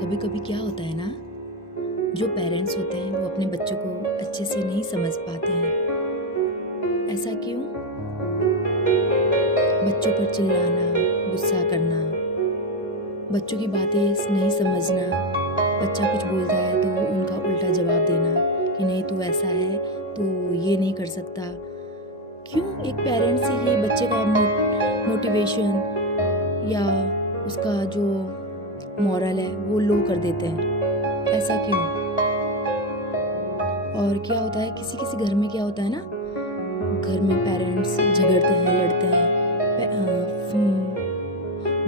कभी कभी क्या होता है ना, जो पेरेंट्स होते हैं वो अपने बच्चों को अच्छे से नहीं समझ पाते हैं। ऐसा क्यों? बच्चों पर चिल्लाना, गुस्सा करना, बच्चों की बातें नहीं समझना, बच्चा कुछ बोलता है तो उनका उल्टा जवाब देना कि नहीं तू ऐसा है, तू ये नहीं कर सकता। क्यों एक पेरेंट्स से ये बच्चे का मोटिवेशन या उसका जो मॉरल है वो लो कर देते हैं? ऐसा क्यों? और क्या होता है, किसी किसी घर में क्या होता है ना, घर में पेरेंट्स झगड़ते हैं, लड़ते हैं,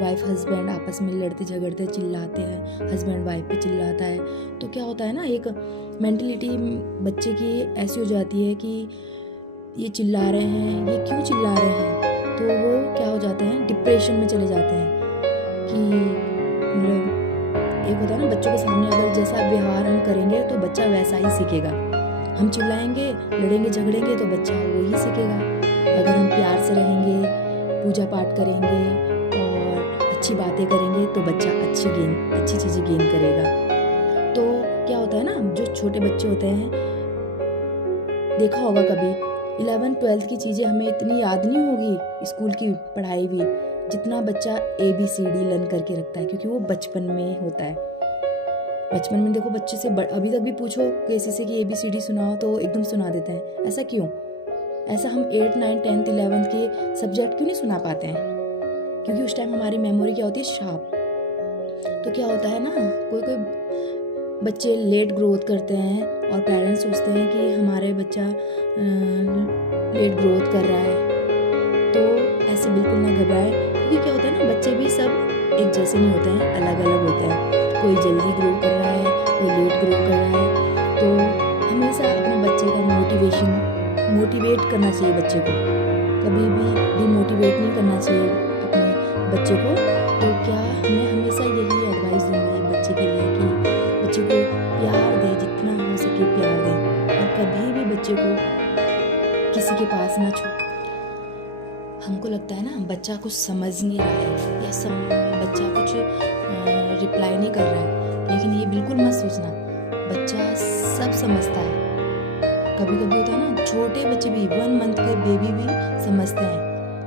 वाइफ हस्बैंड आपस में लड़ते झगड़ते चिल्लाते हैं, हस्बैंड वाइफ पे चिल्लाता है। तो क्या होता है ना, एक मेंटलिटी बच्चे की ऐसी हो जाती है कि ये चिल्ला रहे हैं, ये क्यों चिल्ला रहे हैं, तो वो क्या हो जाते हैं, डिप्रेशन में चले जाते हैं। कि मतलब एक होता है ना, बच्चों के सामने अगर जैसा व्यवहार हम करेंगे तो बच्चा वैसा ही सीखेगा। हम चिल्लाएंगे, लड़ेंगे, झगड़ेंगे तो बच्चा वही सीखेगा। अगर हम प्यार से रहेंगे, पूजा पाठ करेंगे और अच्छी बातें करेंगे तो बच्चा अच्छी चीज़ें गेन करेगा। तो क्या होता है ना, जो छोटे बच्चे होते हैं, देखा होगा कभी 11th-12th की चीज़ें हमें इतनी याद नहीं होगी, स्कूल की पढ़ाई भी, जितना बच्चा ABCD लर्न करके रखता है, क्योंकि वो बचपन में होता है। बचपन में देखो, बच्चे से अभी तक भी पूछो किसी से कि ABCD सुनाओ तो एकदम सुना देते हैं। ऐसा क्यों? ऐसा हम 8, 9, 10, 11th के सब्जेक्ट क्यों नहीं सुना पाते हैं? क्योंकि उस टाइम हमारी मेमोरी क्या होती है, शार्प। तो क्या होता है ना, कोई बच्चे लेट ग्रोथ करते हैं और पेरेंट्स सोचते हैं कि हमारे बच्चा लेट ग्रोथ कर रहा है, तो ऐसे बिल्कुल ना घबराए। क्योंकि क्या होता है ना, बच्चे भी सब एक जैसे नहीं होते हैं, अलग अलग होते हैं। कोई जल्दी ग्रो कर रहा है, कोई लेट ग्रो कर रहा है। तो हमेशा अपने बच्चे का मोटिवेट करना चाहिए बच्चे को, कभी भी डिमोटिवेट नहीं करना चाहिए अपने बच्चे को। तो क्या मैं हमेशा यही एडवाइस दूंगी बच्चे के लिए कि बच्चे को प्यार दे, जितना हो सके प्यार दे, और कभी भी बच्चे को किसी के पास ना छोड़। हमको लगता है ना, बच्चा कुछ समझ नहीं रहा है या बच्चा कुछ रिप्लाई नहीं कर रहा है, लेकिन ये बिल्कुल मत सोचना, बच्चा सब समझता है। कभी कभी होता है ना, छोटे बच्चे भी 1 मंथ के बेबी भी समझते हैं,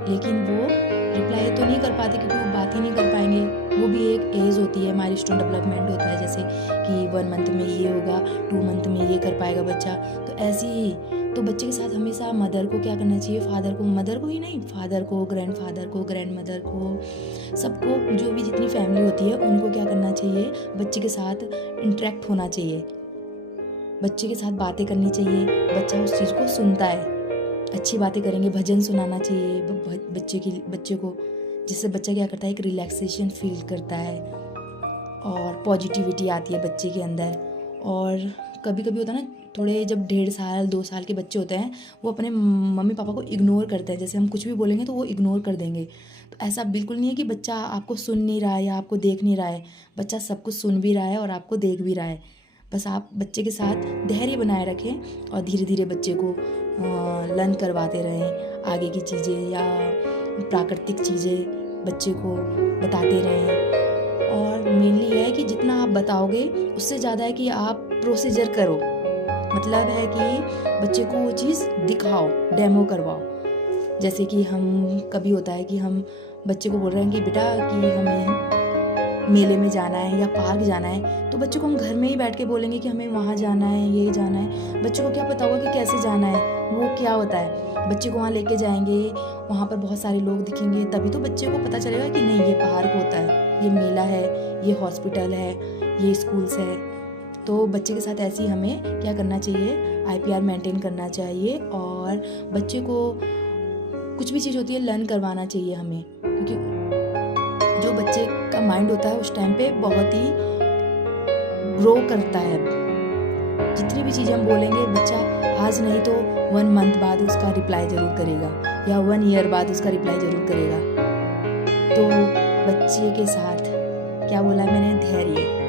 लेकिन वो रिप्लाई तो नहीं कर पाते क्योंकि वो बात ही नहीं कर पाएंगे। वो भी एक एज होती है, माइलस्टोन डेवलपमेंट होता है, जैसे कि 1 मंथ में ये होगा, 2 मंथ में ये कर पाएगा बच्चा। तो ऐसे ही तो बच्चे के साथ हमेशा मदर को क्या करना चाहिए, फादर को, मदर को ही नहीं, फादर को, ग्रैंडफादर को, ग्रैंडमदर को, सबको, जो भी जितनी फैमिली होती है उनको क्या करना चाहिए, बच्चे के साथ इंटरेक्ट होना चाहिए, बच्चे के साथ बातें करनी चाहिए। बच्चा उस चीज़ को सुनता है, अच्छी बातें करेंगे, भजन सुनाना चाहिए बच्चे को, जिससे बच्चा क्या करता है, एक रिलैक्सेशन फील करता है और पॉजिटिविटी आती है बच्चे के अंदर। और कभी कभी होता है ना, थोड़े जब 1.5 साल 2 साल के बच्चे होते हैं, वो अपने मम्मी पापा को इग्नोर करते हैं। जैसे हम कुछ भी बोलेंगे तो वो इग्नोर कर देंगे। तो ऐसा बिल्कुल नहीं है कि बच्चा आपको सुन नहीं रहा है या आपको देख नहीं रहा है। बच्चा सब कुछ सुन भी रहा है और आपको देख भी रहा है। बस आप बच्चे के साथ धैर्य बनाए रखें और धीरे धीरे बच्चे को लर्न करवाते रहें, आगे की चीज़ें या प्राकृतिक चीज़ें बच्चे को बताते रहें। और मेनली यह है कि जितना आप बताओगे उससे ज़्यादा है कि आप प्रोसीजर करो, मतलब है कि बच्चे को वो चीज़ दिखाओ, डेमो करवाओ। जैसे कि हम कभी होता है कि हम बच्चे को बोल रहे हैं कि बेटा कि हमें मेले में जाना है या पार्क जाना है, तो बच्चे को हम घर में ही बैठ के बोलेंगे कि हमें वहाँ जाना है, ये जाना है। बच्चे को क्या पता होगा कि कैसे जाना है, वो क्या होता है। बच्चे को वहाँ लेके जाएंगे, वहाँ पर बहुत सारे लोग दिखेंगे, तभी तो बच्चे को पता चलेगा कि नहीं ये पार्क होता है, ये मेला है, ये हॉस्पिटल है, ये स्कूल्स है। तो बच्चे के साथ ऐसे ही हमें क्या करना चाहिए, IPR मेंटेन करना चाहिए और बच्चे को कुछ भी चीज़ होती है लर्न करवाना चाहिए हमें। क्योंकि जो बच्चे का माइंड होता है उस टाइम पे बहुत ही ग्रो करता है। जितनी भी चीज़ हम बोलेंगे, बच्चा आज नहीं तो 1 मंथ बाद उसका रिप्लाई ज़रूर करेगा या 1 ईयर बाद उसका रिप्लाई ज़रूर करेगा। तो बच्चे के साथ क्या बोला मैंने, धैर्य।